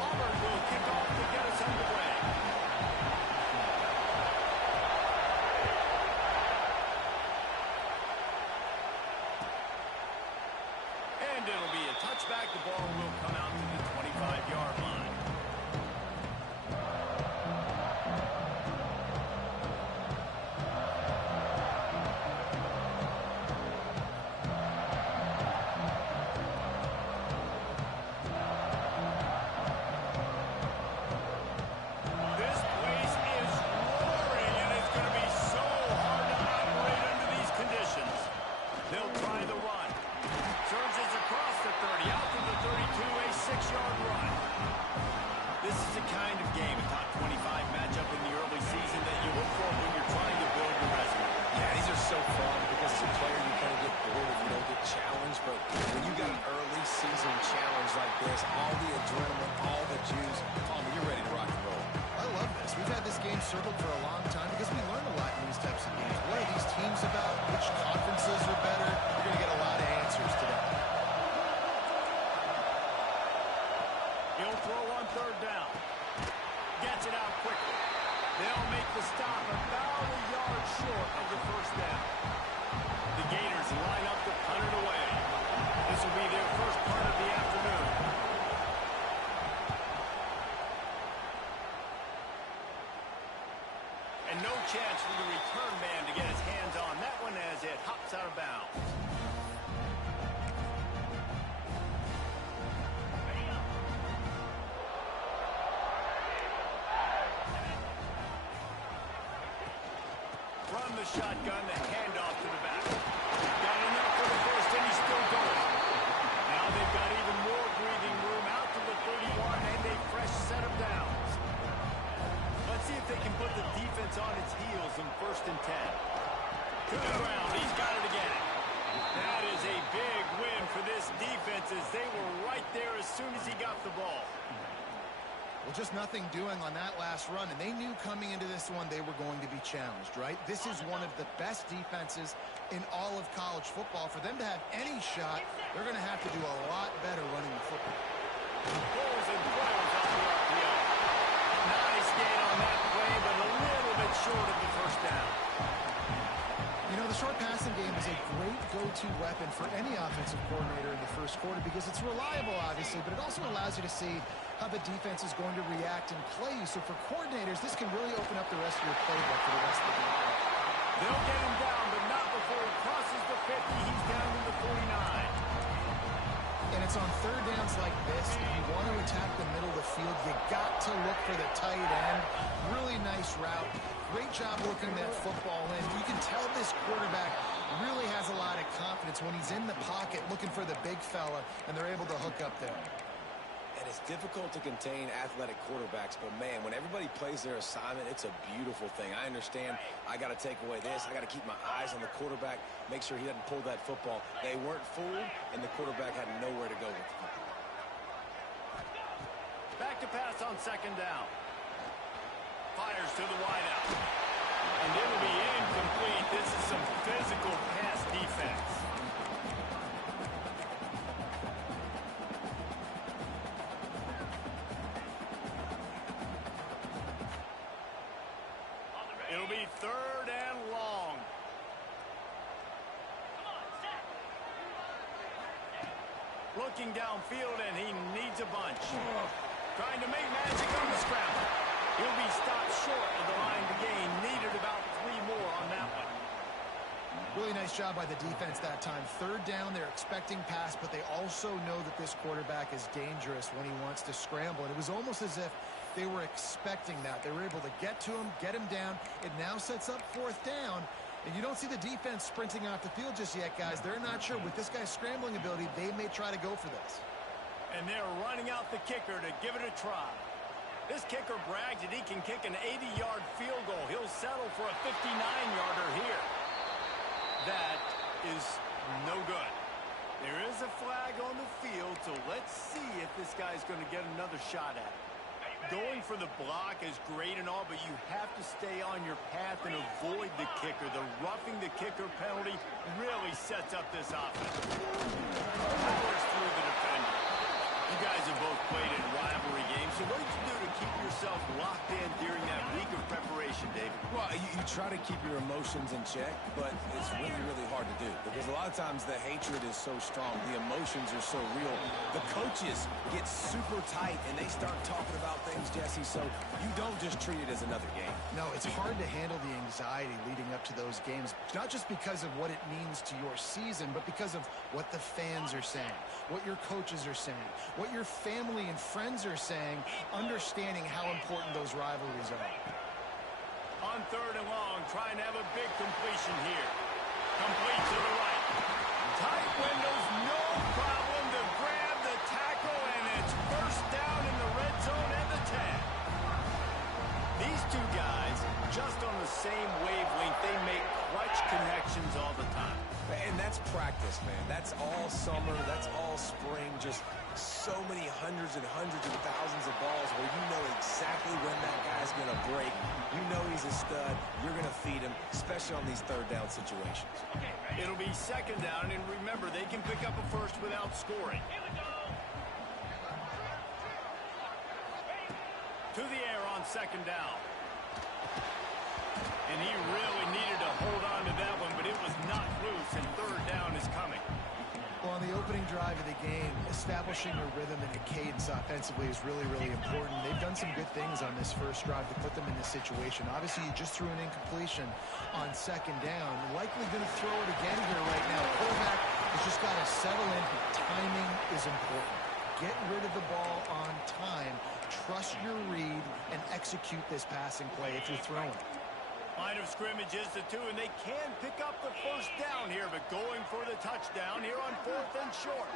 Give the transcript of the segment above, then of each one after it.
Auburn will kick off to get us underway. And it'll be a touchback. The ball will come out to the 25-yard line. Circled for a long time because we learn a lot in these types of games. What are these teams about? Which conferences are better? You're going to get a lot of answers today. He'll throw on third down. Gets it out quickly. They'll make the stop about a yard short of the first down. The Gators line up to punt it away. This will be their first punt of the afternoon. And no chance for the return man to get his hands on that one as it hops out of bounds. From the shotgun, the handoff to the back. Got enough for the first, and he's still going. Now they've got even more breathing room out to the 31 and a fresh set of downs. Let's see if they can put the defense on its heels in 1st and 10. To the ground, he's got it again. That is a big win for this defense as they were right there as soon as he got the ball. Well, just nothing doing on that last run, and they knew coming into this one they were going to be challenged, right? This is one of the best defenses in all of college football. For them to have any shot, they're going to have to do a lot better running the football. Pulls and throws off the RPO. Nice gain on that play, but a little bit short of the first down. You know, the short passing game is a great go-to weapon for any offensive coordinator in the first quarter because it's reliable, obviously, but it also allows you to see how the defense is going to react and play. So for coordinators, this can really open up the rest of your playbook for the rest of the game. They'll get him down, but not before he crosses the 50. He's down to the 49. And it's on third downs like this. If you want to attack the middle of the field, you got to look for the tight end. Really nice route. Great job looking that football in. You can tell this quarterback really has a lot of confidence when he's in the pocket looking for the big fella, and they're able to hook up there. And it's difficult to contain athletic quarterbacks, but man, when everybody plays their assignment, it's a beautiful thing. I understand I got to take away this. I got to keep my eyes on the quarterback, make sure he doesn't pull that football. They weren't fooled, and the quarterback had nowhere to go with the football. Back to pass on 2nd down. Fires to the wideout. And it'll be incomplete. This is some physical pass defense. It'll be 3rd and long. Looking downfield, and he needs a bunch. Trying to make magic on the scramble. He'll be stopped short of the line to gain. Needed about 3 more on that one. Really nice job by the defense that time. 3rd down, they're expecting pass, but they also know that this quarterback is dangerous when he wants to scramble. And it was almost as if they were expecting that. They were able to get to him, get him down. It now sets up 4th down. And you don't see the defense sprinting off the field just yet, guys. They're not sure. With this guy's scrambling ability, they may try to go for this. And they're running out the kicker to give it a try. This kicker brags that he can kick an 80-yard field goal. He'll settle for a 59-yarder here. That is no good. There is a flag on the field, so let's see if this guy's going to get another shot at it. Going for the block is great and all, but you have to stay on your path and avoid the kicker. The roughing the kicker penalty really sets up this offense. Powers through the defender. You guys have both played in rivalry games, so what did you do to keep yourself locked in during that week of preparation, David? Well, you try to keep your emotions in check, but it's really, really hard to do because a lot of times the hatred is so strong. The emotions are so real. The coaches get super tight, and they start talking about things, Jesse, so you don't just treat it as another game. No, it's hard to handle the anxiety leading up to those games, not just because of what it means to your season, but because of what the fans are saying, what your coaches are saying, what your family and friends are saying, understanding how important those rivalries are. On 3rd and long, trying to have a big completion here. Complete to the right. Tight windows, no problem to grab the tackle, and it's first down in the red zone at the 10. These two guys, just on the same wavelength, they make clutch connections all the time. And that's practice, man. That's all summer. That's all spring. Just so many hundreds and thousands of balls where you know exactly when that guy's going to break. You know he's a stud. You're going to feed him, especially on these 3rd down situations. It'll be 2nd down, and remember, they can pick up a first without scoring. To the air on 2nd down. And he really needed to hold on to that one, but it was not loose, and 3rd down is coming. Well, on the opening drive of the game, establishing a rhythm and a cadence offensively is really, really important. They've done some good things on this first drive to put them in this situation. Obviously, you just threw an incompletion on 2nd down. Likely going to throw it again here right now. Quarterback has just got to settle in. Timing is important. Get rid of the ball on time. Trust your read and execute this passing play if you're throwing. Line of scrimmage is the 2, and they can pick up the first down here, but going for the touchdown here on 4th and short.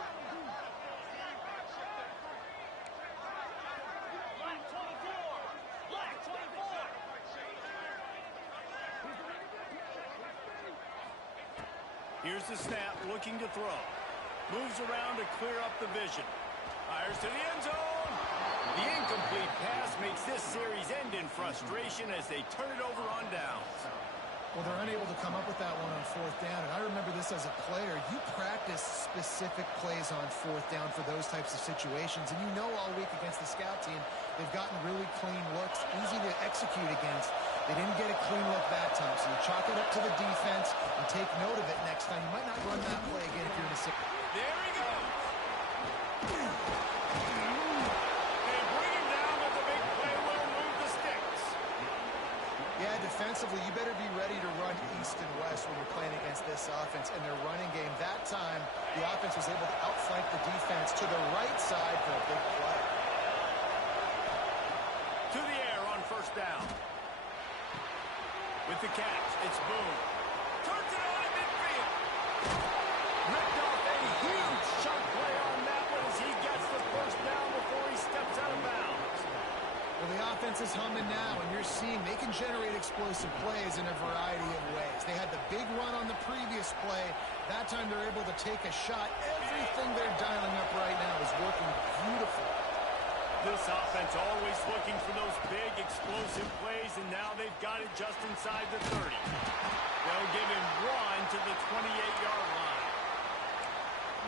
Here's the snap, looking to throw. Moves around to clear up the vision. Fires to the end zone. The incomplete pass makes this series end in frustration as they turn it over on downs. Well, they're unable to come up with that one on 4th down, and I remember this as a player. You practice specific plays on 4th down for those types of situations, and you know all week against the scout team, they've gotten really clean looks, easy to execute against. They didn't get a clean look that time, so you chalk it up to the defense and take note of it next time. You might not run that play again if you're in a situation. There he goes. They bring him down with the big play. Will move the sticks. Yeah, defensively, you better be ready to run east and west when you're playing against this offense and their running game. That time, the offense was able to outflank the defense to the right side for a big play. To the air on 1st down. With the catch, it's Boone. Turns it on at midfield. Ripped off a huge shot play on that one as he gets the first down before he steps out of bounds. Well, the offense is humming now, and you're seeing they can generate explosive plays in a variety of ways. They had the big run on the previous play. That time they're able to take a shot. Everything they're dialing up right now is working beautiful. This offense always looking for those big, explosive plays, and now they've got it just inside the 30. They'll give him one to the 28-yard line.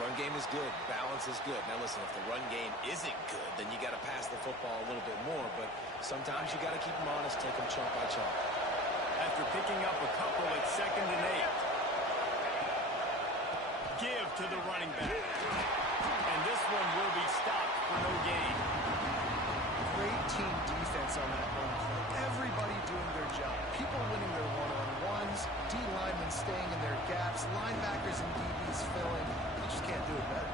Run game is good. Balance is good. Now, listen, if the run game isn't good, then you got to pass the football a little bit more, but sometimes you got to keep them honest, take them chunk by chunk. After picking up a couple at 2nd and 8. Give to the running back. And this one will be stopped for no gain. Great team defense on that run play. Everybody doing their job. People winning their one-on-ones, D linemen staying in their gaps, linebackers and DBs filling. You just can't do it better.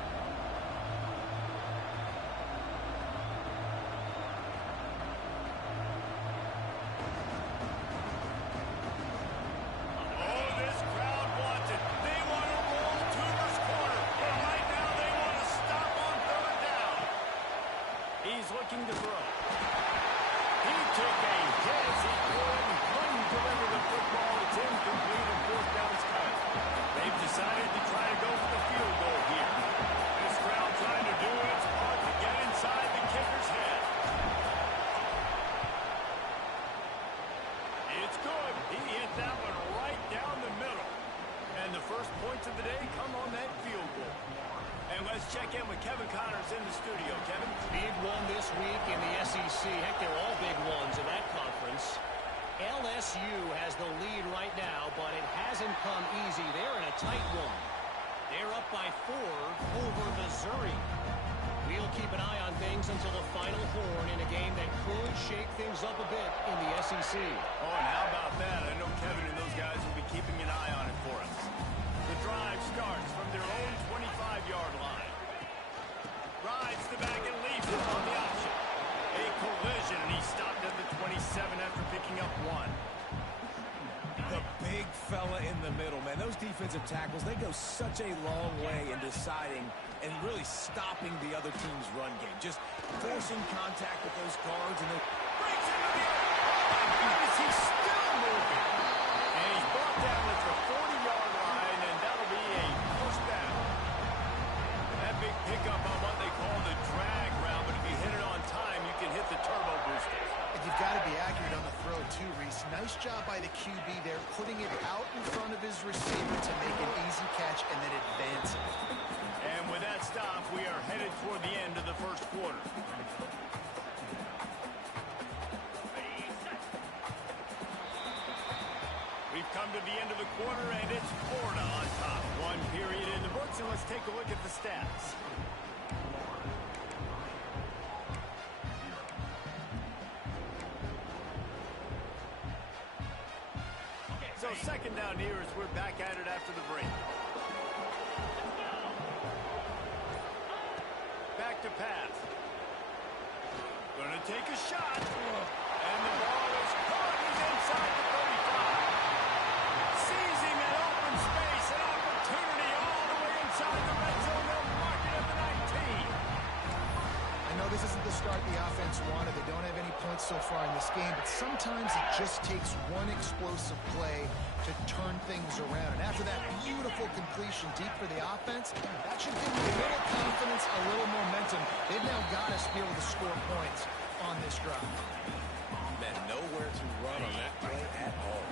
Oh, this crowd wants it. They want to roll Toomer's corner. But right now they want to stop on 3rd down. He's looking to throw. He took a hit as he could and couldn't deliver the football. It's incomplete and 4th down's cut. They've decided to try to go for the field goal here. This crowd trying to do its part to get inside the kicker's head. studio, Kevin. Big one this week in the SEC. Heck, they're all big ones in that conference. LSU has the lead right now, but it hasn't come easy. They're in a tight one. They're up by 4 over Missouri. We'll keep an eye on things until the final horn in a game that could shake things up a bit in the SEC. Oh, and how about that? I know Kevin and those guys will be keeping an eye on it for us. The drive starts from their own 25-yard line. Rides the back and leaves it on the option. A collision, and he stopped at the 27 after picking up 1. The big fella in the middle, man. Those defensive tackles, they go such a long way in deciding and really stopping the other team's run game. Just forcing contact with those guards and then Breaks into the air. Oh, my goodness, he's still moving. And he's brought down at the 40-yard line, and that'll be a first down. That big pickup on what they call the drag route, but if you hit it on time, you can hit the turbo booster. And you've got to be accurate on the throw, too, Reese. Nice job by the QB there, putting it out in front of his receiver to make an easy catch and then advance it. And with that stop, we are headed toward the end of the first quarter. We've come to the end of the quarter, and it's Florida on top. 1 period in the books, and let's take a look at the stats. So second down here as we're back at it after the break. Back to pass. Gonna take a shot. And the ball is caught. He's inside the 35. Seizing an open space, an opportunity all the way inside the red zone. They'll mark it at the 19. I know this isn't the start the offense wanted. They don't have any points so far in this game, but sometimes it just takes one explosive play to turn things around. And after that beautiful completion deep for the offense, that should give you a little confidence, a little momentum. They've now got us to be able to score points on this drive. man, nowhere to run on that play at all.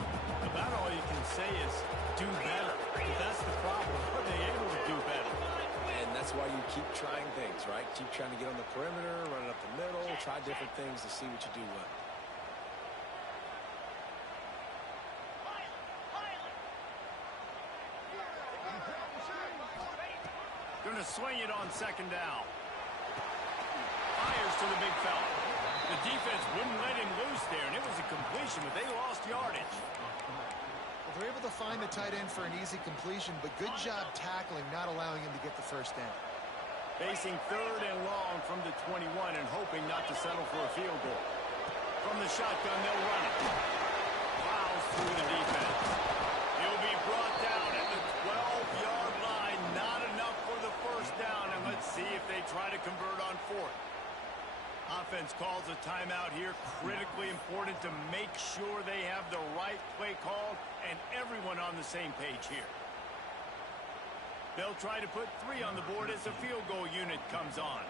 About all you can say is do better. But that's the problem. Are they able to do better? And that's why you keep trying things, right? Keep trying to get on the perimeter, run it up the middle, try different things to see what you do well. Going to swing it on second down. Fires to the big fella. The defense wouldn't let him loose there, and it was a completion, but they lost yardage. Well, they're able to find the tight end for an easy completion, but good job tackling, not allowing him to get the first down. Facing third and long from the 21 and hoping not to settle for a field goal. From the shotgun, they'll run it. Fouls through the defense. He'll be brought down at the 12-yard line. Not enough for the first down, and let's see if they try to convert on fourth. Offense calls a timeout here. Critically important to make sure they have the right play called and everyone on the same page here. They'll try to put 3 on the board as the field goal unit comes on.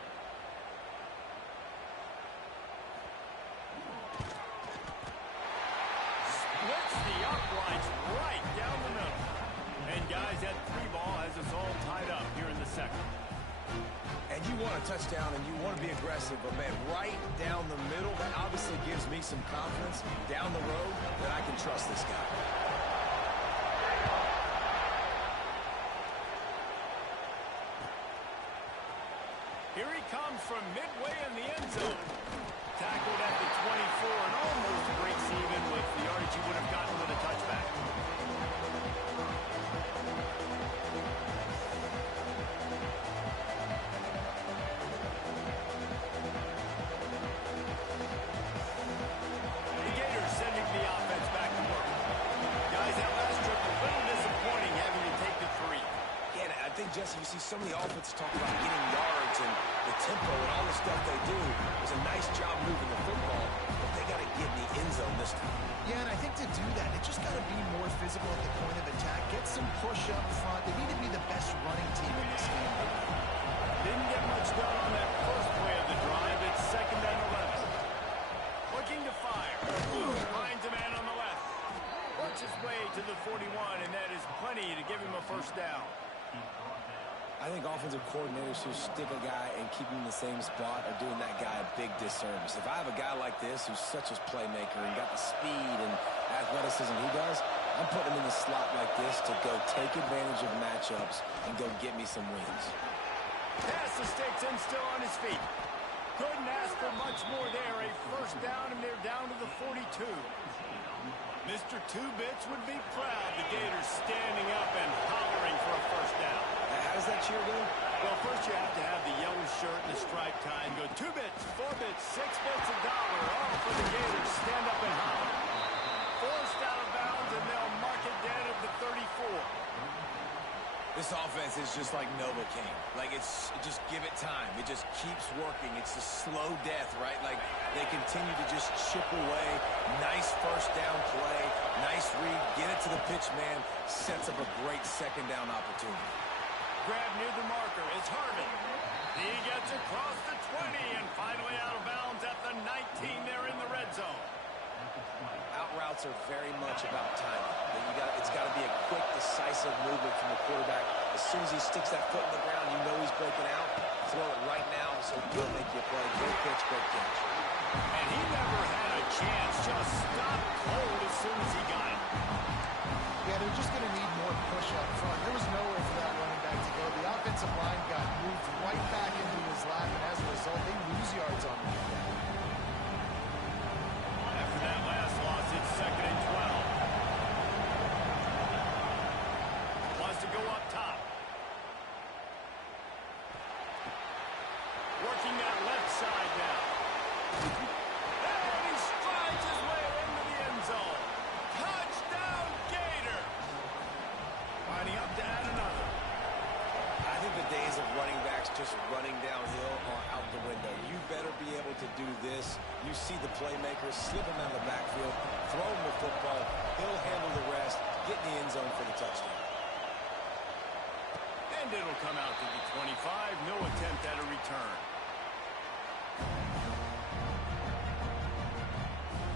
Splits the uprights right down the middle. And guys, that 3 ball has us all tied up here in the second. And you want a touchdown and you want to be aggressive, but man, right down the middle, that obviously gives me some confidence down the road that I can trust this guy. Here he comes from midway in the end zone. Tackled at the 24 and almost breaks even with the yardage he would have gotten with a touchback. The Gators sending the offense back to work. Guys, that last trip a little disappointing having to take the 3. Yeah, I think, Jesse, you see so many offenses talk about getting yards and the tempo and all the stuff they do. It was a nice job moving the football, but they got to get in the end zone this time. Yeah, and I think to do that, they just got to be more physical at the point of attack. Get some push up front. They need to be the best running team in this game. Didn't get much done on that first play of the drive. It's second and 11. Looking to fire. Finds a man on the left. Works his way to the 41, and that is plenty to give him a first down. I think offensive coordinators who stick a guy in and keep him in the same spot are doing that guy a big disservice. If I have a guy like this who's such a playmaker and got the speed and athleticism he does, I'm putting him in the slot like this to go take advantage of matchups and go get me some wins. Pass the sticks and still on his feet. Couldn't ask for much more there. A first down, and they're down to the 42. Mr. Two-Bits would be proud. The Gators standing up and hollering for a first down. How does that cheer go? Well, first you have to have the yellow shirt and the striped tie and go 2 bits, 4 bits, 6 bits, $1. All for the Gators. Stand up and holler. Forced out of bounds, and they'll mark it down at the 34. This offense is just like Novocaine. Like, just give it time. It just keeps working. It's a slow death, right? Like, they continue to just chip away. Nice first down play. Nice read. Get it to the pitch man. Sets up a great second down opportunity. Grab near the marker. It's Harvin. He gets across the 20 and finally out of bounds at the 19 there in the red zone. Out routes are very much about timing. It's got to be a quick, decisive movement from the quarterback. As soon as he sticks that foot in the ground, you know he's breaking out. Throw it right now so he'll make you a play. Great pitch, great catch. And he never had a chance. Just stopped cold as soon as he got it. Yeah, they're just going to need more push up front. There was nowhere for that running back to go. The offensive line got moved right back into his lap, and as a result, they lose yards on him. After that last loss, it's 2nd and 12. Wants to go up top. Working that left side now. And he strides his way into the end zone. Touchdown, Gator! Lining up to add another. I think the days of running backs just running downhill are out the window. You better be able to do this. You see the playmaker, slip him out of the backfield, throw him the football, he'll handle the rest, get in the end zone for the touchdown. And it'll come out to the 25. No attempt at a return.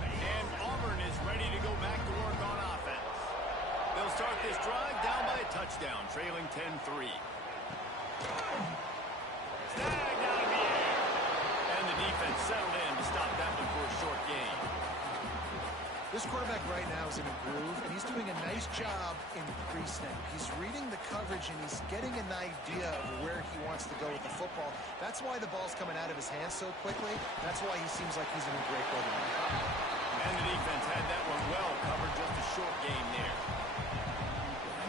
And Auburn is ready to go back to work on offense. They'll start this drive down by a touchdown, trailing 10-3. Snagged out of the air. And the defense settled in to stop that one for a short gain. This quarterback right now is in a groove, and he's doing a nice job in pre-snap. He's reading the coverage, and he's getting an idea of where he wants to go with the football. That's why the ball's coming out of his hands so quickly. That's why he seems like he's in a great rhythm. And the defense had that one well covered, just a short gain there.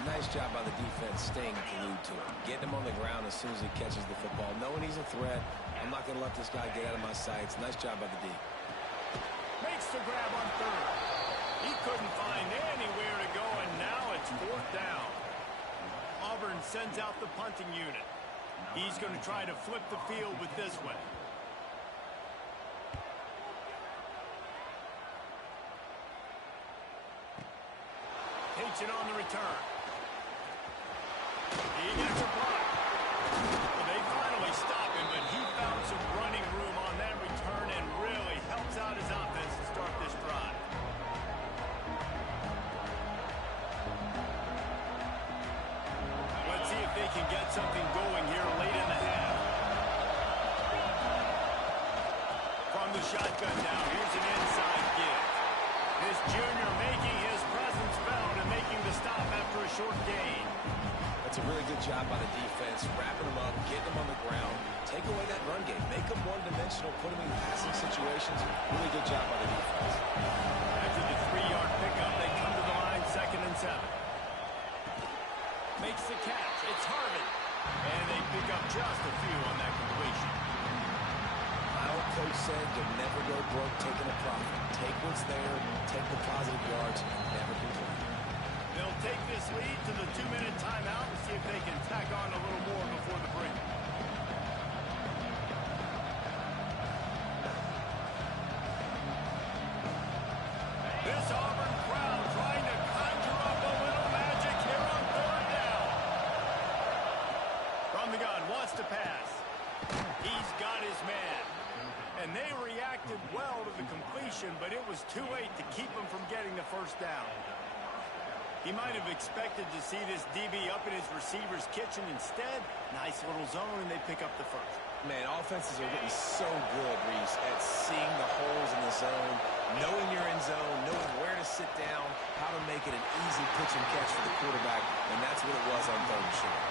Nice job by the defense staying glued to him. Getting him on the ground as soon as he catches the football. Knowing he's a threat, I'm not going to let this guy get out of my sights. Nice job by the D. Makes the grab on third. He couldn't find anywhere to go, and now it's 4th down. Auburn sends out the punting unit. He's going to try to flip the field with this one. Takes it on the return. He gets a block. Well, they finally stop him, but he found some running room on that return and really helps out his offense to start this drive. Let's see if they can get something going here late in the half. From the shotgun now, here's an inside give. This junior making his presence felt and making the stop after a short gain. That's a really good job by the defense, wrapping them up, getting them on the ground, take away that run game, make them one-dimensional, put them in passing situations. Really good job by the defense. After the 3-yard pickup, they come to the line, 2nd and 7. Makes the catch. It's Harvin. And they pick up just a few on that completion. My old coach said you'll never go broke taking a profit. Take what's there, take the positive yards, and never complain. They'll take this lead to the 2-minute timeout and see if they can tack on a little more before the break. This Auburn crowd trying to conjure up a little magic here on 3rd down. From the gun, wants to pass. He's got his man. And they reacted well to the completion, but it was too late to keep him from getting the first down. He might have expected to see this DB up in his receiver's kitchen. Instead, nice little zone, and they pick up the first. Man, offenses are getting so good, Reese, at seeing the holes in the zone, knowing you're in zone, knowing where to sit down, how to make it an easy pitch and catch for the quarterback, and that's what it was on third and short.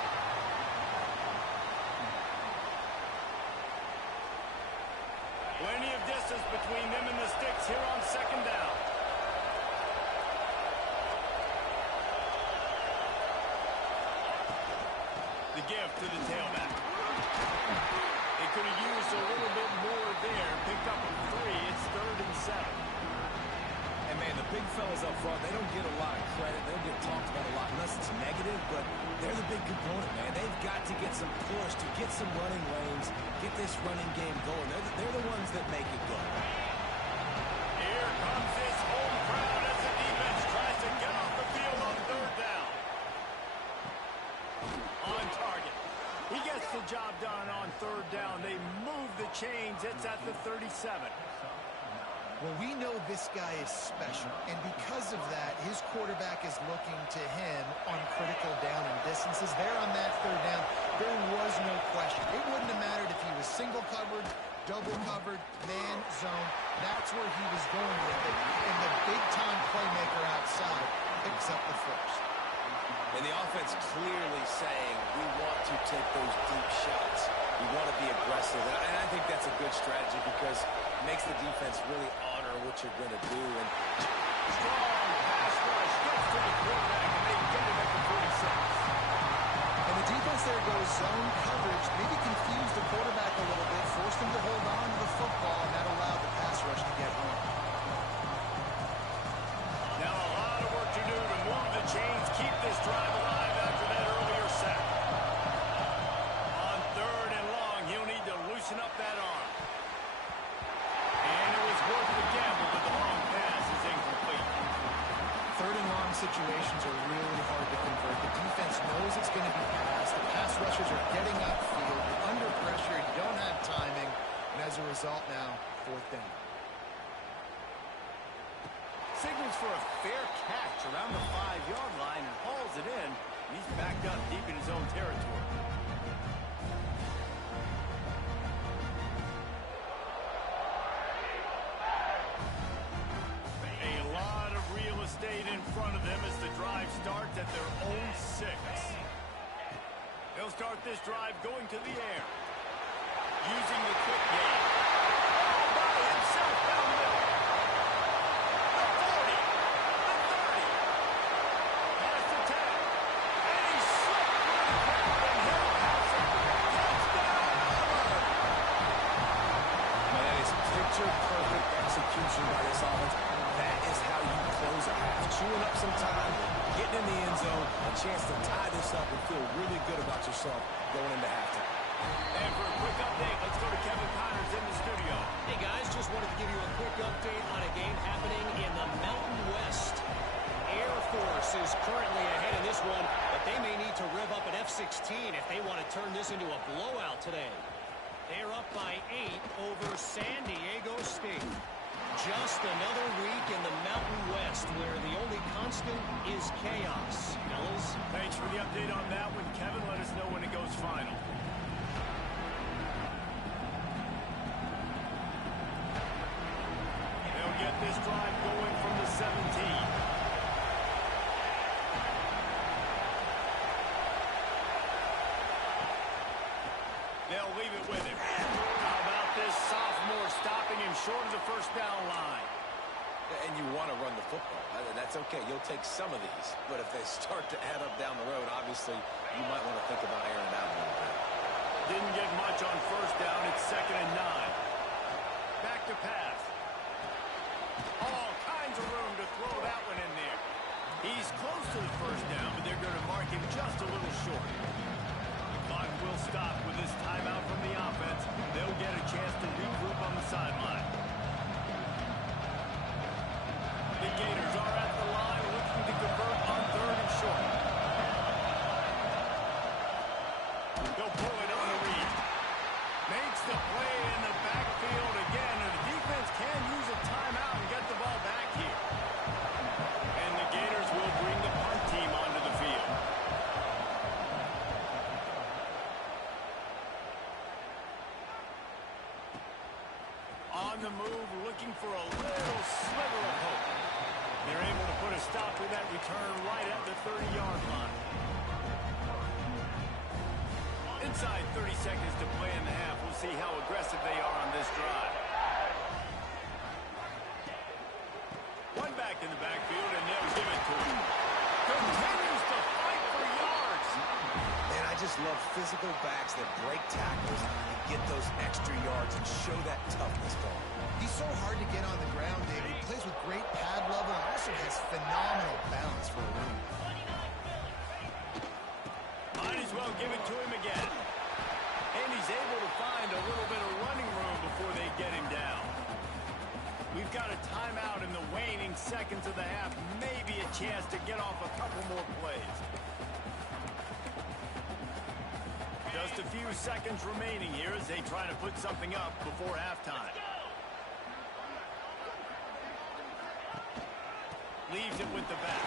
Plenty of distance between them and the sticks here on second down. The give to the tailback. They could have used a little bit more there. Picked up a 3. It's 3rd and 7. And, man, the big fellas up front, they don't get a lot of credit. They don't get talked about a lot unless it's negative, but they're the big component, man. They've got to get some push, to get some running lanes, get this running game going. They're the ones that make it go. Here comes this home crowd as the defense tries to get off the field on 3rd down. On target. He gets the job done on 3rd down. They move the chains. It's at the 37. Well, we know this guy is special, and because of that, his quarterback is looking to him on critical down and distances. There on that 3rd down, there was no question. It wouldn't have mattered if he was single covered, double covered, man zone. That's where he was going with it, and the big-time playmaker outside picks up the first. And the offense clearly saying, we want to take those deep shots. We want to be aggressive. And I think that's a good strategy because it makes the defense really honor what you're going to do. And strong pass rush gets to the quarterback, and they get it at the 46. And the defense there goes zone coverage, maybe confused the quarterback a little bit, forced him to hold on to the football, and that allowed the pass rush to get home. Now a lot of work to do to move the chains, keep this drive alive after that earlier sack. On 3rd and long, he'll need to loosen up that arm. And it was worth the gamble, but the long pass is incomplete. 3rd and long situations are really hard to convert. The defense knows it's going to be passed. The pass rushers are getting upfield. You're under pressure. You don't have timing. And as a result now, 4th down. Signals for a fair catch around the 5-yard line and hauls it in. He's backed up deep in his own territory. A lot of real estate in front of them as the drive starts at their own 6. They'll start this drive going to the air. Using the quick game. All by himself down the middle. Perfect execution by this offense. That is how you close a half. Chewing up some time, getting in the end zone, a chance to tie this up and feel really good about yourself going into halftime. And for a quick update, let's go to Kevin Connors in the studio. Hey, guys, just wanted to give you a quick update on a game happening in the Mountain West. Air Force is currently ahead in this one, but they may need to rev up an F-16 if they want to turn this into a blowout today. They're up by 8 over San Diego State. Just another week in the Mountain West where the only constant is chaos. Fellas? Thanks for the update on that one, Kevin. Let us know when it goes final. They'll get this drive going from the 17. They'll leave it with him. How about this sophomore stopping him short of the 1st down line? And you want to run the football. That's okay. You'll take some of these. But if they start to add up down the road, obviously, you might want to think about airing it out a little bit. Didn't get much on 1st down. It's 2nd and 9. Back to pass. All kinds of room to throw that one in there. He's close to the 1st down, but they're going to mark him just a little short. Clock will stop with this timeout from the offense. They'll get a chance to regroup on the sideline. The Gators are at the line looking to convert on 3rd and short. They'll pull it on the read. Makes the play in the backfield again, and the defense can use a timeout and get the ball back here. And the Gators will bring the punt On the move, looking for a little sliver of hope. They're able to put a stop to that return right at the 30-yard line. Inside 30 seconds to play in the half. We'll see how aggressive they are on this drive. One back in the backfield, and they'll give it to him. Continues to fight for yards. Man, I just love physical backs that break tackles and get those extra yards and show that toughness going. He's so hard to get on the ground, David. He plays with great pad level and also has phenomenal balance for a running back. Might as well give it to him again. And he's able to find a little bit of running room before they get him down. We've got a timeout in the waning seconds of the half. Maybe a chance to get off a couple more plays. Just a few seconds remaining here as they try to put something up before halftime. Leaves it with the back.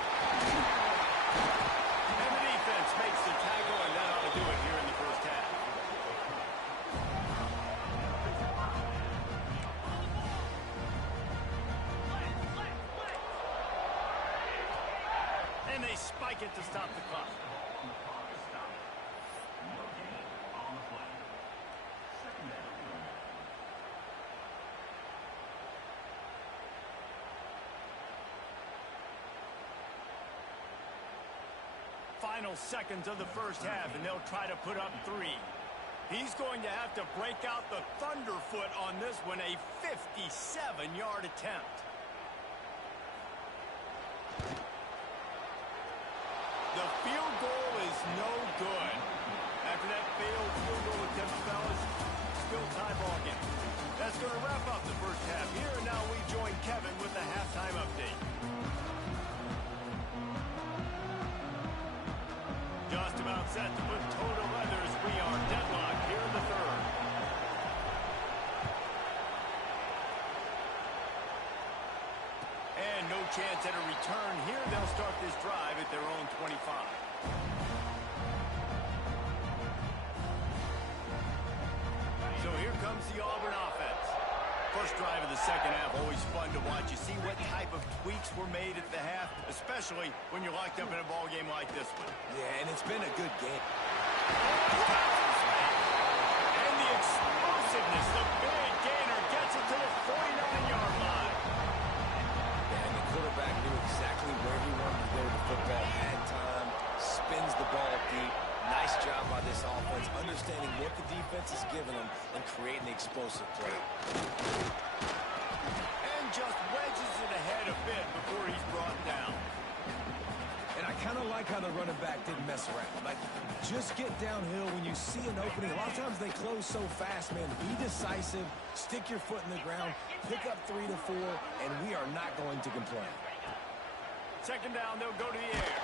And the defense makes the tackle, and that ought to do it here in the first half. And they spike it to stop the clock. Final seconds of the first half, and they'll try to put up 3. He's going to have to break out the thunderfoot on this one, a 57-yard attempt. The field goal is no good. After that failed field goal attempt, fellas, still tie ball game. That's going to wrap up the first half here, and now we join Kevin with the halftime update. Just about set to put total leathers. We are deadlocked here in the third. And no chance at a return here. They'll start this drive at their own 25. So here comes the Auburn offense. First drive of the second half, always fun to watch. You see what type of tweaks were made at the half, especially when you're locked up in a ball game like this one. Yeah, and it's been a good game. And the explosiveness, the big gainer gets it to the 49-yard line. And the quarterback knew exactly where he wanted to go with the football, had time, spins the ball deep. Nice job by this offense, understanding what the defense is giving them and creating the explosive play. And just wedges it ahead a bit before he's brought down. And I kind of like how the running back didn't mess around. Like, just get downhill when you see an opening. A lot of times they close so fast, man. Be decisive, stick your foot in the ground, pick up 3 to 4, and we are not going to complain. Second down, they'll go to the air.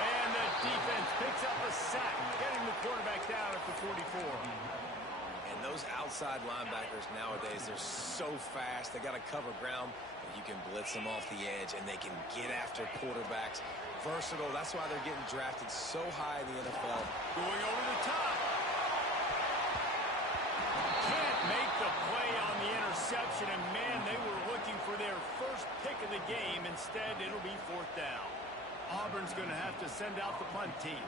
And the defense picks up a sack, getting the quarterback down at the 44. And those outside linebackers nowadays, they're so fast. They got to cover ground, but you can blitz them off the edge, and they can get after quarterbacks. Versatile. That's why they're getting drafted so high in the NFL. Going over the top. Can't make the play on the interception, and man, they were looking for their first pick of the game. Instead, it'll be fourth down. Auburn's going to have to send out the punt team.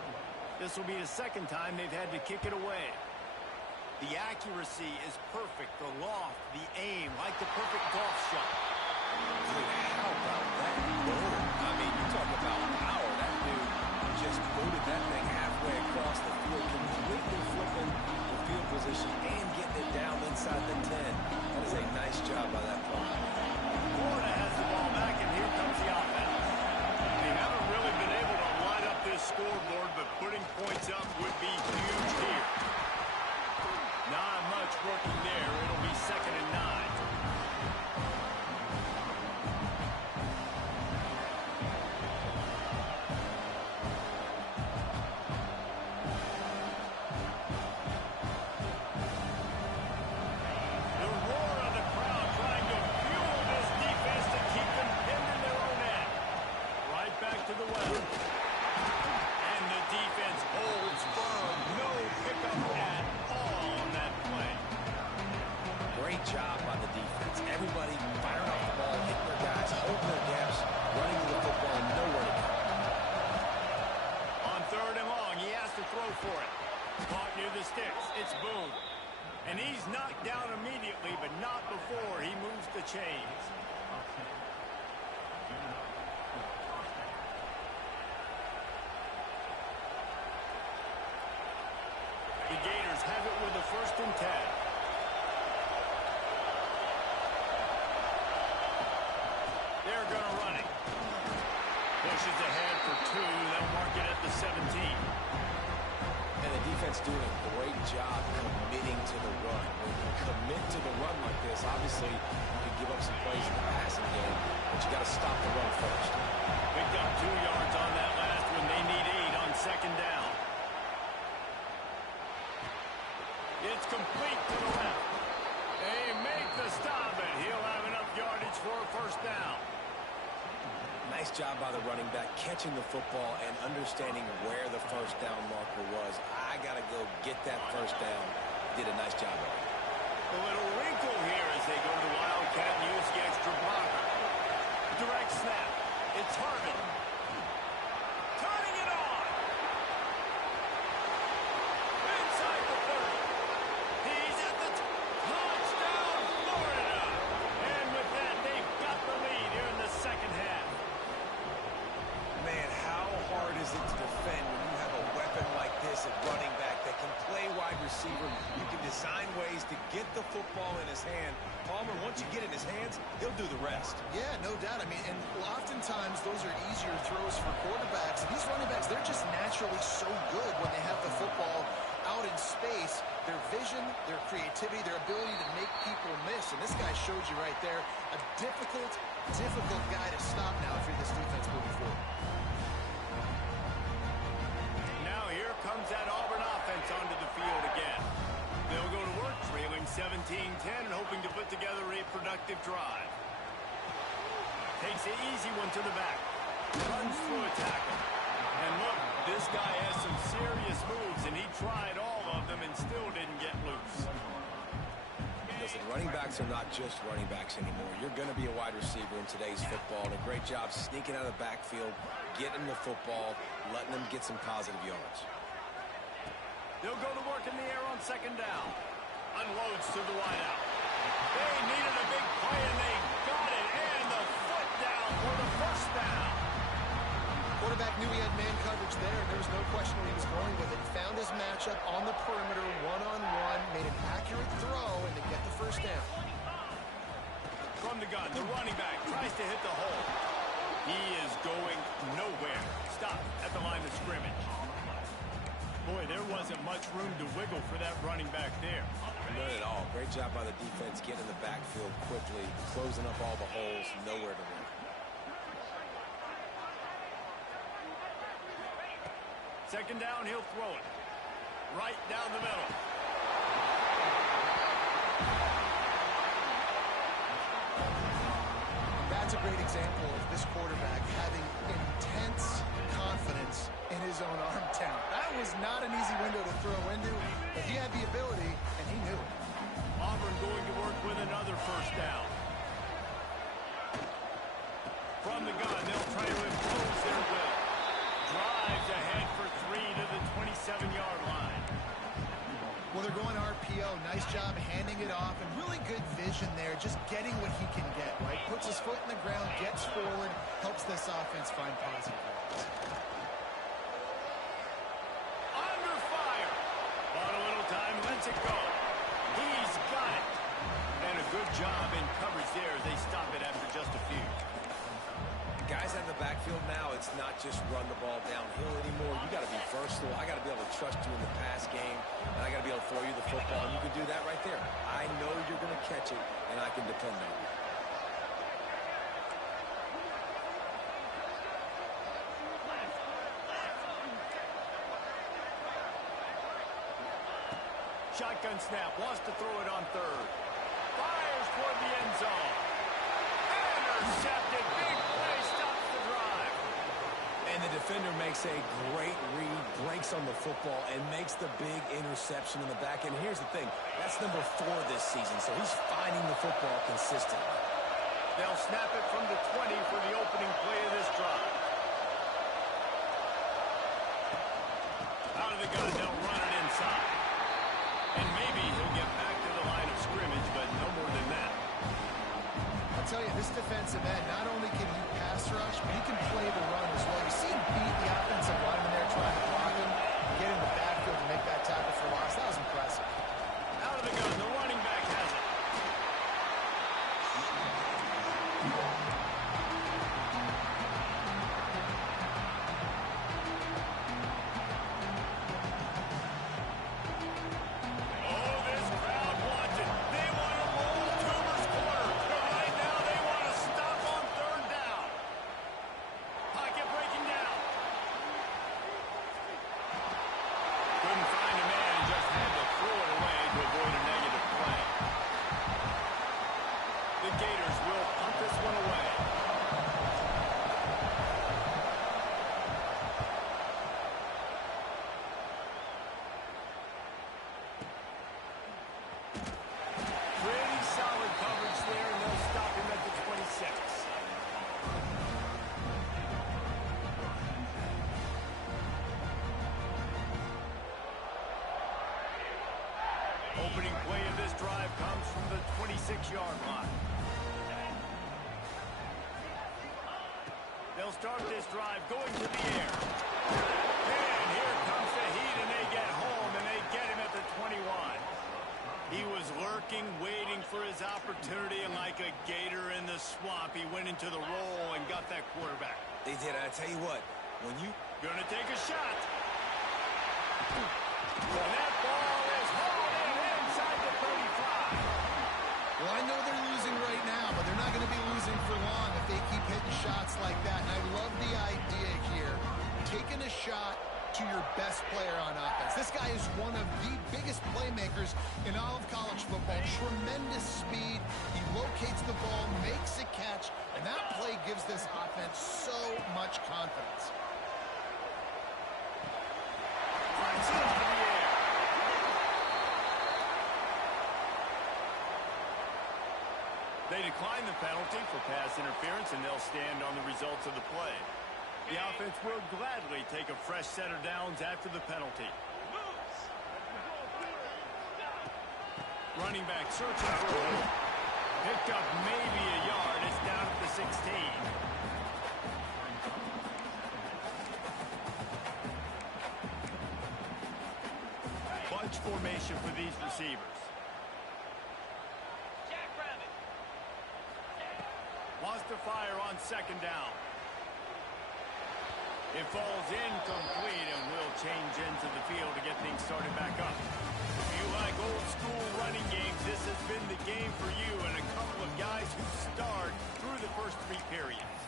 This will be the second time they've had to kick it away. The accuracy is perfect. The loft, the aim, like the perfect golf shot. Dude, how about that? I mean, you talk about power. That dude just booted that thing halfway across the field, completely flipping the field position and getting it down inside the 10. That is a nice job by that player. Florida has the ball back, and here comes the offense. They haven't really been able to light up this scoreboard, but putting points up would be huge here. Not much working there. It'll be 2nd and 9. The roar of the crowd trying to everybody firing off the ball, hitting their guys, holding their gaps, running to the football, nowhere to go. On 3rd and long, he has to throw for it. Caught near the sticks. It's Boone. And he's knocked down immediately, but not before he moves the chains. The Gators have it with a 1st and 10. They're going to run it. Pushes ahead for 2. They'll mark it at the 17. And the defense doing a great job committing to the run. When you commit to the run like this, obviously you can give up some plays in the passing game, but you got to stop the run first. Picked up 2 yards on that last one. They need 8 on 2nd down. It's complete to the left. They make the stop, and he'll have enough yardage for a 1st down. Nice job by the running back, catching the football and understanding where the 1st down marker was. I got to go get that 1st down. Did a nice job of it. A little wrinkle here as they go to the Wildcat and use the extra blocker. Direct snap. It's Harvin. Turning it on. Inside the 30. He's at the touchdown, Florida. And with that, they've got the lead here in the 2nd half. Man, how hard is it to defend when you have a weapon like this at running back that can play wide receiver? You can design ways to get the football in his hand. Palmer, once you get it in his hands, he'll do the rest. Yeah, no doubt. I mean, and oftentimes those are easier throws for quarterbacks. And these running backs, they're just naturally so good when they have the football out in space. Their vision, their creativity, their ability to make people miss. And this guy showed you right there a difficult guy to stop now if you're this defense moving forward. Now here comes that Auburn offense onto the field again. They'll go to work, trailing 17-10 and hoping to put together a productive drive. Takes the easy one to the back. Runs through a tackle. And look, this guy has some serious moves, and he tried all of them and still didn't get loose. Listen, running backs are not just running backs anymore. You're going to be a wide receiver in today's football. And a great job sneaking out of the backfield, getting the football, letting them get some positive yards. They'll go to work in the air on 2nd down. Unloads to the wideout. They needed a big play, and they got it. And the foot down for the 1st down. Quarterback knew he had man coverage there, and there was no question where he was going with it. Found his matchup on the perimeter, one-on-one, made an accurate throw, and they get the 1st down. From the gun, the running back tries to hit the hole. He is going nowhere. Stop at the line of scrimmage. Boy, there wasn't much room to wiggle for that running back there. None at all. Great job by the defense getting in the backfield quickly, closing up all the holes, nowhere to run. 2nd down, he'll throw it. Right down the middle. That's a great example of this quarterback having intense confidence in his own arm talent. That was not an easy window to throw into, but he had the ability, and he knew it. Auburn going to work with another 1st down. From the gun, they'll try to impose their will. Drives ahead for 3 to the 27-yard line. Well, they're going RPO. Nice job handing it off, and really good vision there, just getting what he can get, right? Puts his foot in the ground, gets forward, helps this offense find positive yards. Under fire. Bought a little time, lets it go. He's got it. And a good job in coverage there as they stop it after just a few. Guys out of the backfield now, it's not just run the ball downhill anymore. You got to be versatile. I got to be able to trust you in the pass game, and I got to be able to throw you the football, and you can do that right there. I know you're going to catch it, and I can depend on you. Shotgun snap, wants to throw it on 3rd. Fires toward the end zone. Intercepted, big play, stops the drive. And the defender makes a great read, breaks on the football, and makes the big interception in the back end. Here's the thing, that's number 4 this season, so he's finding the football consistently. They'll snap it from the 20 for the opening play of this drive. Out of the gun, they'll run it inside. And maybe he'll get back to the line of scrimmage, but no more than that. I'll tell you, this defensive end, not only can he pass rush, but he can play the run as well. You see him beat the offensive lineman there trying to block him, get in the backfield to make that tackle for loss. That was impressive. Out of the gun, the running back has it. Oh, this crowd wants it. They want to roll Toomer's corner. But right now, they want to stop on third down. Pocket breaking down. Couldn't find a man and just had to throw it away to avoid a negative play. The Gators will punt this one away. Pretty solid coverage there, and they'll stop him at the 26. Opening play of this drive comes from the 26-yard line. They'll start this drive going to the air. And here comes the heat, and they get home, and they get him at the 21. He was lurking, waiting for his opportunity, and like a gator in the swamp, he went into the roll and got that quarterback. They did. I tell you what, when you... Gonna take a shot. And that ball is hauled in inside the 35. Well, I know they're losing right now, but they're not going to be losing for long if they keep hitting shots like that. And I love the idea here, taking a shot to your best player on offense. This guy is one of the biggest playmakers in all of college football. Tremendous speed. He locates the ball, makes a catch, and that play gives this offense so much confidence. Flies into the air. They decline the penalty for pass interference, and they'll stand on the results of the play. The offense will gladly take a fresh set of downs after the penalty. Running back searching for a hole. Picked up maybe a yard. It's down at the 16. Bunch formation for these receivers. Wants to fire on second down. It falls incomplete, and will change into the field to get things started back up. If you like old school running games, this has been the game for you and a couple of guys who start through the first three periods.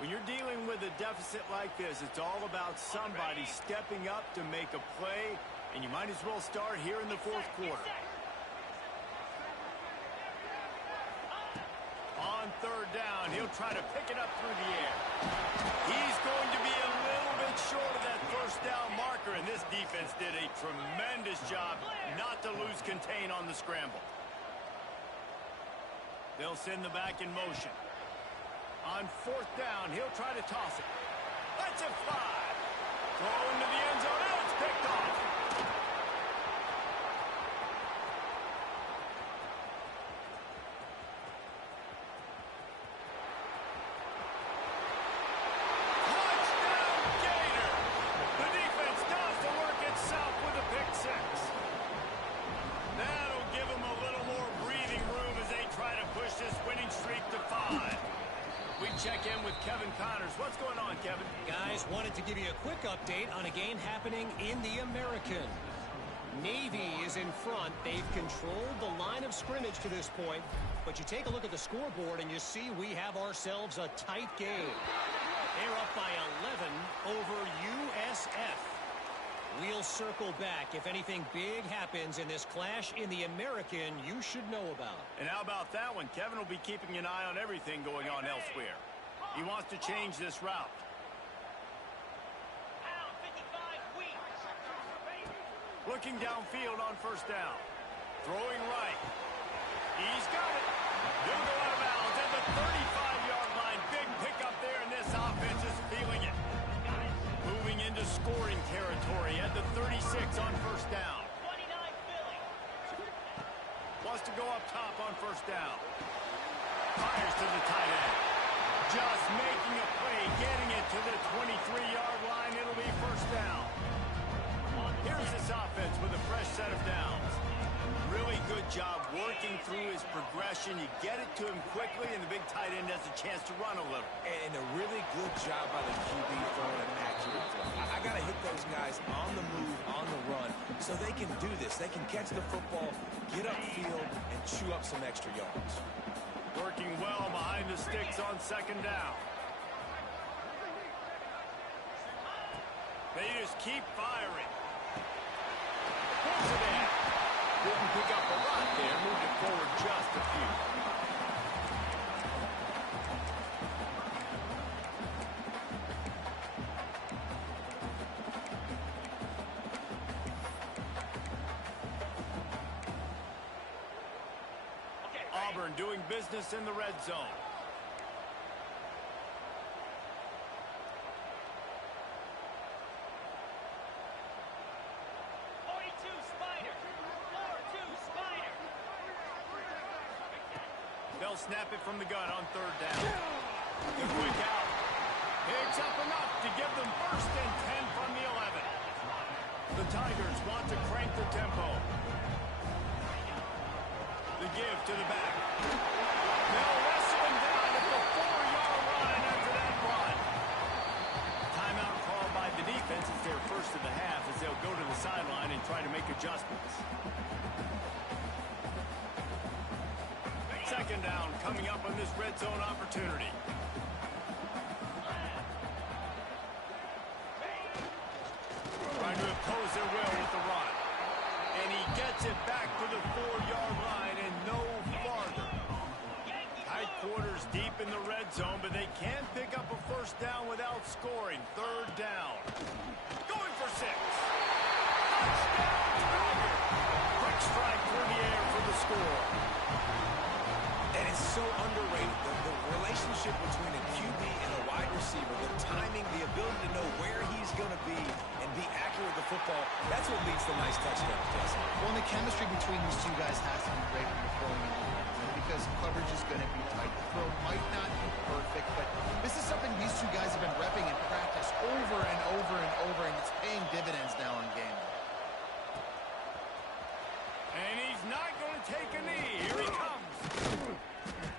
When you're dealing with a deficit like this, it's all about somebody stepping up to make a play, and you might as well start here in the fourth quarter. On third down, he'll try to pick it up through the air. He's going to be a little bit short of that first down marker, and this defense did a tremendous job not to lose contain on the scramble. They'll send the back in motion. On fourth down, he'll try to toss it. Let's it fly. Throw into the end zone, and it's picked off. Check in with Kevin Connors. What's going on, Kevin? Guys, wanted to give you a quick update on a game happening in the American. Navy is in front. They've controlled the line of scrimmage to this point. But you take a look at the scoreboard and you see we have ourselves a tight game. They're up by 11 over USF. We'll circle back. If anything big happens in this clash in the American, you should know about. And how about that one? Kevin will be keeping an eye on everything going on elsewhere. He wants to change this route. Looking downfield on first down. Throwing right. He's got it. He'll go out of bounds at the 35. territory at the 36 on first down. Wants to go up top on first down. Fires to the tight end. Just making a play, getting it to the 23-yard line. It'll be first down. Here's this offense with a fresh set of downs. Really good job working through his progression. You get it to him quickly, and the big tight end has a chance to run a little. And a really good job by the QB throwing an accurate throw. I got to hit those guys on the move, on the run, so they can do this. They can catch the football, get upfield, and chew up some extra yards. Working well behind the sticks on second down. They just keep firing. Pulls it in. Didn't pick up a lot there. Moved it forward just a few. Auburn doing business in the red zone. They'll snap it from the gun on third down. Good quick out. Picks up enough to give them first and 10 from the 11. The Tigers want to crank the tempo. The give to the back. They'll wrestle him down at the 4-yard line after that run. Timeout called by the defense is their first of the half as they'll go to the sideline and try to make adjustments. Second down coming up on this red zone opportunity. Trying to impose their will with the run. And he gets it back to the 4-yard line and no farther. Tight quarters deep in the red zone, but they can pick up a first down without scoring. Third down. Going for 6. Touchdown, Tiger. Quick strike through the air for the score. And it's so underrated, the relationship between a QB and a wide receiver, the timing, the ability to know where he's going to be and be accurate with the football, that's what leads to nice touchdowns, Jesse. Well, and the chemistry between these two guys has to be great when you're throwing in because coverage is going to be tight. The throw might not be perfect, but this is something these two guys have been repping in practice over and over and over, and it's paying dividends now in game. And he's not going to take a knee. Here he comes.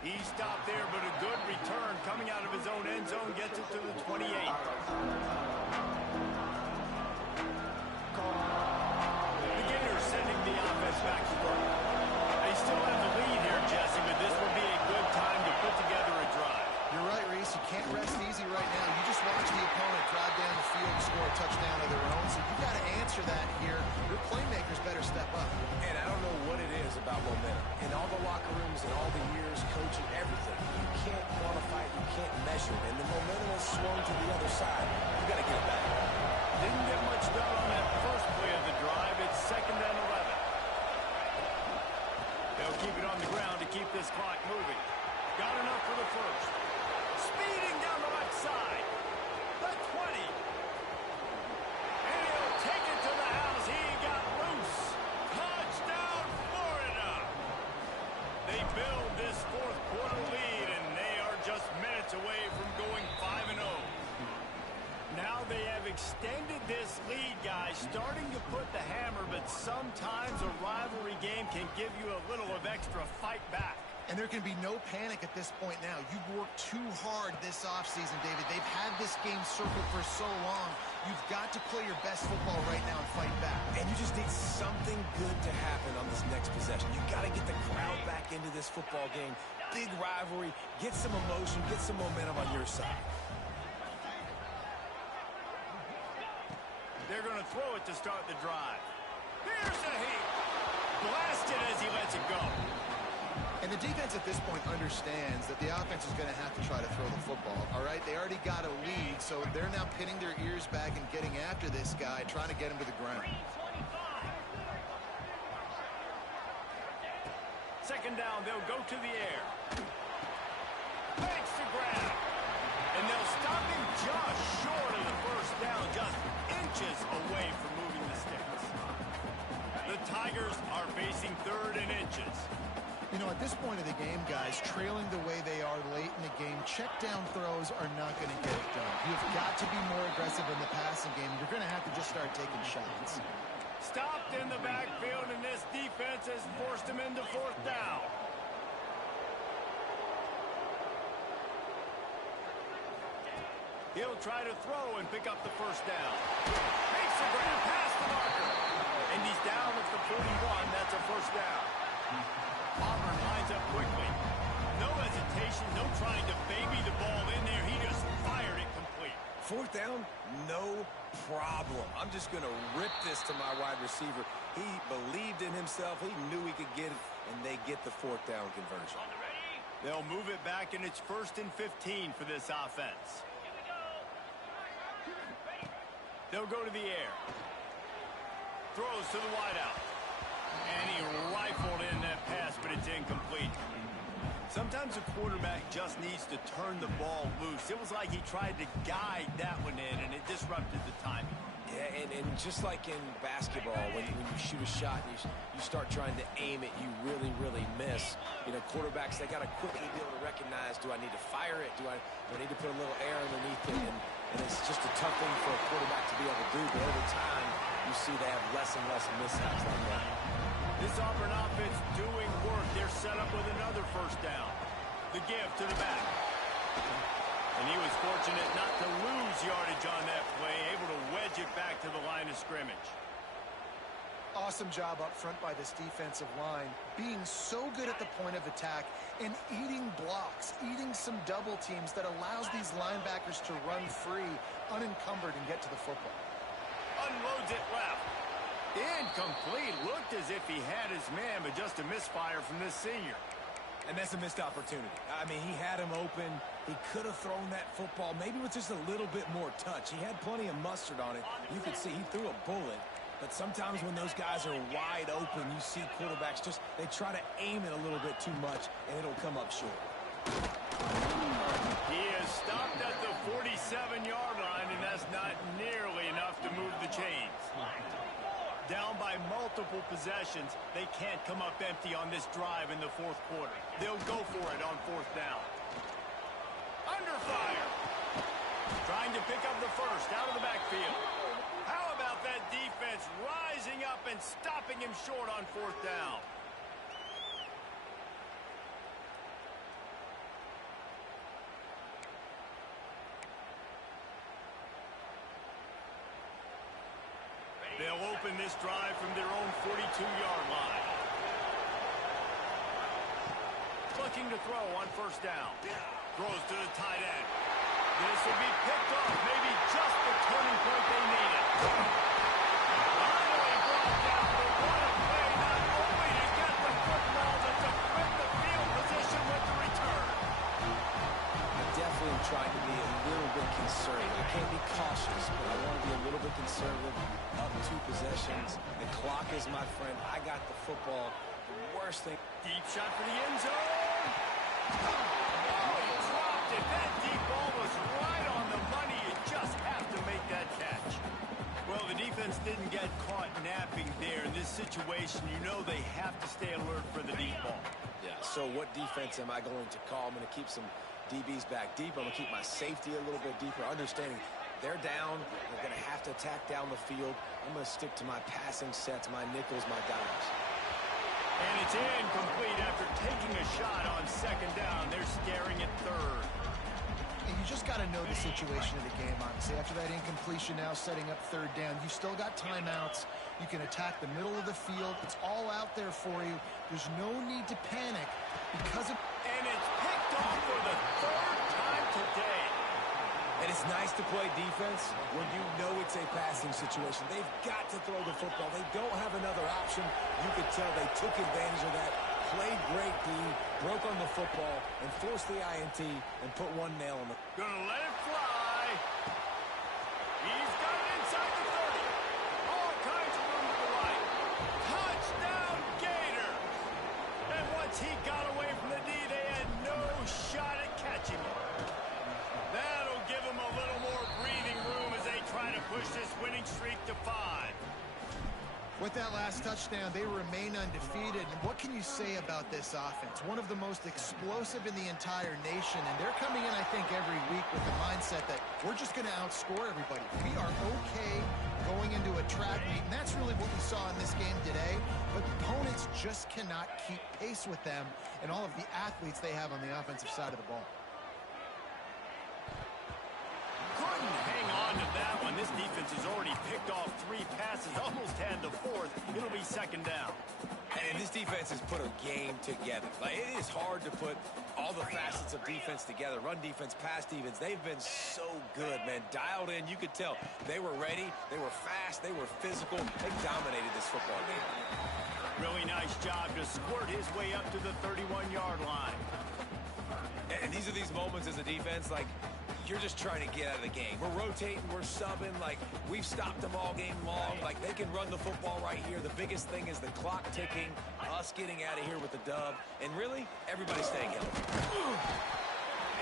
He stopped there, but a good return coming out of his own end zone gets it to the 28. The Gators sending the offense back to work. They still have the lead here, Jesse, but this will be a good time to put together a drive. You're right, Reese. You can't rest easy right now. You just watch the opponent drive down the field and score a touchdown of their own, so you've got to answer that here. Your playmakers better step up. And I don't know what it is about momentum. In all the locker rooms and all the years, coaching, everything, you can't quantify it, you can't measure it, and the momentum has swung to the other side. You got to get it back. Didn't get much done on that first play of the drive. It's second and 11. They'll keep it on the ground to keep this clock moving. Got enough for the first. Speeding down the left side. The 20. And he'll take it to the house. He got loose. Touchdown, Florida. They build this fourth quarter lead, and they are just minutes away from going 5-0. Now they have extended this lead, guys, starting to put the hammer, but sometimes a rivalry game can give you a little of extra fight back. And there can be no panic at this point now. You've worked too hard this offseason, David. They've had this game circled for so long. You've got to play your best football right now and fight back. And you just need something good to happen on this next possession. You got to get the crowd back into this football game. Big rivalry. Get some emotion. Get some momentum on your side. They're going to throw it to start the drive. Here's a heat. Blasted as he lets it go. And the defense at this point understands that the offense is going to have to try to throw the football, all right? They already got a lead, so they're now pinning their ears back and getting after this guy, trying to get him to the ground. Second down, they'll go to the air. Thanks to grab. And they'll stop Stopping just short of the first down, just inches away from moving the sticks. The Tigers are facing 3rd and inches. You know, at this point of the game, guys, trailing the way they are late in the game, check down throws are not going to get it done. You've got to be more aggressive in the passing game. You're going to have to just start taking shots. Stopped in the backfield, and this defense has forced him into 4th down. He'll try to throw and pick up the first down. Makes the grab past the marker. And he's down at the 41. That's a first down. Auburn lines up quickly. No hesitation, no trying to baby the ball in there. He just fired it complete. 4th down, no problem. I'm just going to rip this to my wide receiver. He believed in himself. He knew he could get it, and they get the 4th down conversion. They'll move it back, and it's 1st and 15 for this offense. They'll go to the air. Throws to the wideout. And he rifled in that pass, but it's incomplete. Sometimes a quarterback just needs to turn the ball loose. It was like he tried to guide that one in, and it disrupted the timing. Yeah, and just like in basketball, when you shoot a shot and you start trying to aim it, you really, really miss. You know, quarterbacks, they got to quickly be able to recognize, do I need to fire it? Do I need to put a little air underneath it? And it's just a tough thing for a quarterback to be able to do. But over time, you see they have less and less mishaps like that. This Auburn offense doing work. They're set up with another first down. The give to the back. And he was fortunate not to lose yardage on that play, able to wedge it back to the line of scrimmage. Awesome job up front by this defensive line, being so good at the point of attack and eating blocks, eating some double teams that allows these linebackers to run free, unencumbered, and get to the football. Unloads it left. Incomplete. Looked as if he had his man, but just a misfire from this senior. And that's a missed opportunity. I mean, he had him open. He could have thrown that football maybe with just a little bit more touch. He had plenty of mustard on it. You could see he threw a bullet. But sometimes when those guys are wide open, you see quarterbacks just, they try to aim it a little bit too much, and it'll come up short. He is stopped at the 47-yard line, and that's not nearly enough to move the chains. Down by multiple possessions, they can't come up empty on this drive in the 4th quarter. They'll go for it on 4th down. Under fire. Trying to pick up the first out of the backfield. How about that defense rising up and stopping him short on 4th down? They'll open this drive from their own 42-yard line. Looking to throw on 1st down. Throws to the tight end. This will be picked off. Maybe just the turning point they needed. Finally brought down, but what a play. Not only to get the football, but to flip the field position with the return. I definitely am trying to be a little bit conservative. I can't be cautious, but I want to be a little bit conservative. Up 2 possessions. The clock is my friend. I got the football. The worst thing. Deep shot for the end zone. Oh, he dropped it. That deep ball was right on the money. You just have to make that catch. Well, the defense didn't get caught napping there. In this situation, you know they have to stay alert for the deep ball. Yeah, so what defense am I going to call? I'm going to keep some DBs back deep. I'm going to keep my safety a little bit deeper, understanding they're down. They're going to have to attack down the field. I'm going to stick to my passing sets, my nickels, my dimes. And it's incomplete after taking a shot on 2nd down. They're staring at 3rd. And you just got to know the situation of the game, honestly. After that incompletion, now setting up 3rd down, you still got timeouts. You can attack the middle of the field. It's all out there for you. There's no need to panic because of... And it's picked off for the 3rd time today. And it's nice to play defense when you know it's a passing situation. They've got to throw the football. They don't have another option. You could tell they took advantage of that, played great D, broke on the football, and forced the INT and put one nail on the... Gonna let it fly. He's got it inside the 30. All kinds of room to the right. Touchdown, Gator. And once he got away from the D, they had no shot at catching him. That'll give him a with that last touchdown, they remain undefeated. And what can you say about this offense? One of the most explosive in the entire nation. And they're coming in, I think, every week with the mindset that we're just going to outscore everybody. We are okay going into a track meet. And that's really what we saw in this game today. But opponents just cannot keep pace with them and all of the athletes they have on the offensive side of the ball. Couldn't hang on to that one. This defense has already picked off 3 passes, almost had the 4th. It'll be 2nd down. And this defense has put a game together. Like, it is hard to put all the facets of defense together. Run defense, pass defense. They've been so good, man. Dialed in. You could tell they were ready. They were fast. They were physical. They dominated this football game. Really nice job to squirt his way up to the 31-yard line. And these are these moments as a defense, like, you're just trying to get out of the game. We're rotating, we're subbing, like, we've stopped them all game long. Like, they can run the football right here. The biggest thing is the clock ticking, us getting out of here with the dub, and really, everybody staying healthy.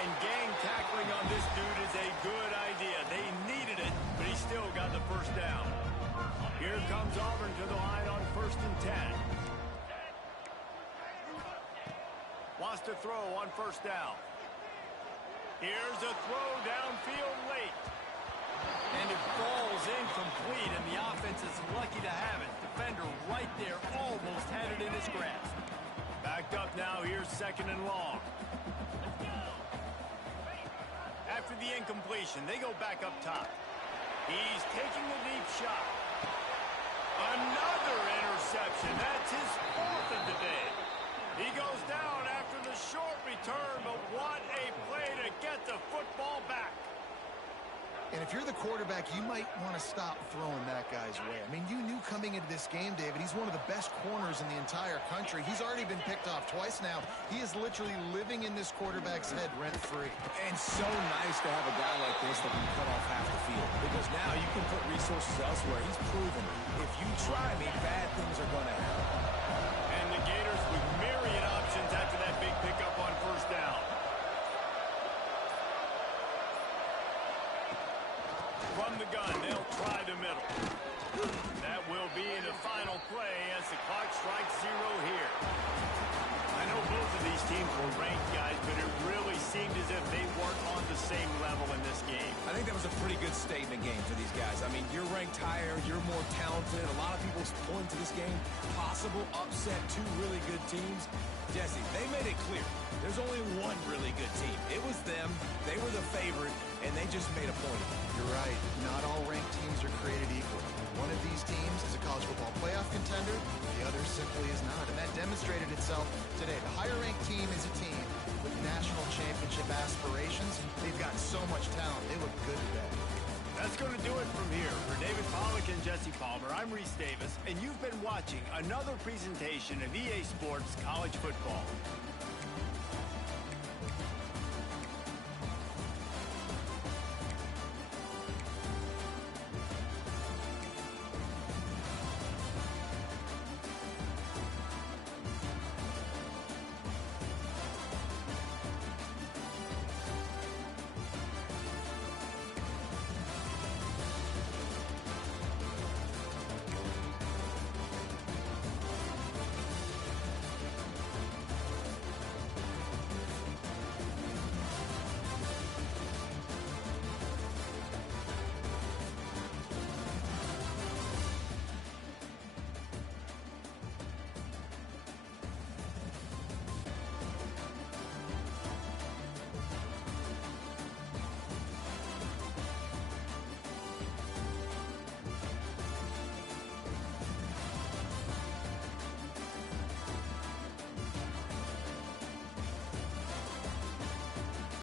And gang tackling on this dude is a good idea. They needed it, but he still got the 1st down. Here comes Auburn to the line on 1st and 10. Wants to throw on 1st down. Here's a throw downfield late. And it falls incomplete, and the offense is lucky to have it. Defender right there almost had it in his grasp. Backed up now, here's 2nd and long. After the incompletion, they go back up top. He's taking the deep shot. Another interception. That's his 4th of the day. He goes down after the short return, but what a play to get the football back. And if you're the quarterback, you might want to stop throwing that guy's way. I mean, you knew coming into this game, David, he's one of the best corners in the entire country. He's already been picked off twice now. He is literally living in this quarterback's head rent-free. And so nice to have a guy like this that can cut off half the field. Because now you can put resources elsewhere. He's proven if you try me, bad things are going to happen. And the Gators with myriad options after that big pickup on 1st down. From the gun, they'll try the middle. That will be the final play as the clock strikes 0 here. I know both of these teams were ranked, guys, but it really seemed as if they weren't on the same level in this game. I think that was a pretty good statement game for these guys. I mean, you're ranked higher, you're more talented. A lot of people point to this game, possible upset, 2 really good teams. Jesse, they made it clear. There's only one really good team. It was them. They were the favorite, and they just made a point of it. You're right. Not all ranked teams are created equal. One of these teams is a college football playoff contender. The other simply is not, and that demonstrated itself today. The higher-ranked team is a team with national championship aspirations. They've got so much talent. They look good today. That's going to do it from here. For David Pollack and Jesse Palmer, I'm Reese Davis, and you've been watching another presentation of EA Sports College Football.